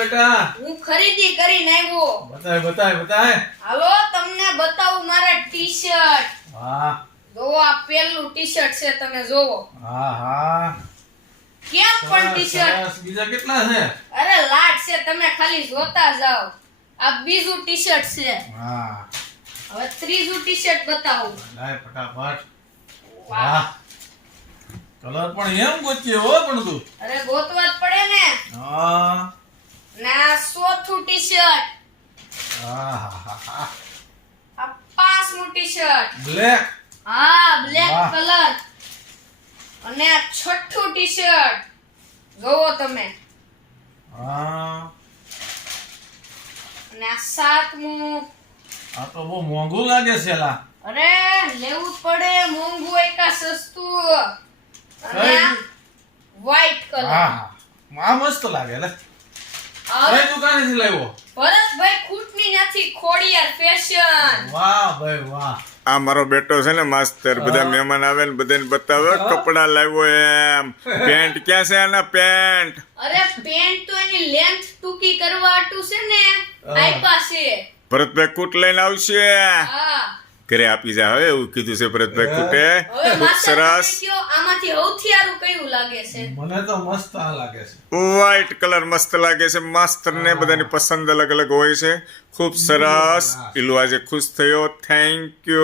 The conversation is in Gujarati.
બેટા. હું ખરીદી કરીને આવ્યો. બતાય બતાય બતાય. હાલો તમને બતાવું મારા ટી શર્ટ હા. જોવો આ પેલું ટી શર્ટ છે તમે જોવો. હા હા. કેમ પણ ટી-શર્ટ? બીજા કેટલા છે? અરે લાટ છે તમે ખાલી જોતા જાઓ. આ બીજું ટી શર્ટ છે. હા. હવે ત્રીજું ટી શર્ટ બતાવું. લાય ફટાફટ. વાહ. વાહ. કલર પણ એમ ગોતીએ હો પણ તું. અરે ગોતવા જ પડે ને હા ને આ ચોથું ટી શર્ટ હા હા હા આ પાંચમું ટી શર્ટ બ્લેક. હા બ્લેક કલર. અને આ છઠ્ઠું ટી શર્ટ જોવો તમે. હા. અને આ સાતમું. આ તો બહુ મોંઘું લાગે છે લા. અરે લેવું પડે. મોંઘું હોય કા સસ્તું. અને વ્હાઈટ કલર હા આ મસ્ત લાગે લે. કઈ દુકાનેથી લાવ્યો? ભરતભાઈ ખોડિયાર વાહ ભાઈ વાહ. આ મારો બેટો છે ને માસ્તર બધા મહેમાન આવે ને બધાને બતાવે કપડા લાવ્યો એમ. પેન્ટ ક્યાં છે આના? પેન્ટ અરે પેન્ટ તો એની લેન્થ ટૂંકી કરવા આટું છે ને. આઈ પાસે ભરતભાઈ કૂટ લઈને આવશે. હા. ઘરે આપી જા. હવે એવું કીધું છે ભરતભાઈ ખૂટે. ખૂબ સરસ. આમાંથી સૌથી સારું કયું લાગે છે? મને તો મસ્ત આ લાગે છે. વ્હાઈટ કલર મસ્ત લાગે છે. માસ્તર ને બધાની પસંદ અલગ અલગ હોય છે. ખૂબ સરસ. ઇલુ આજે ખુશ થયો. Thank you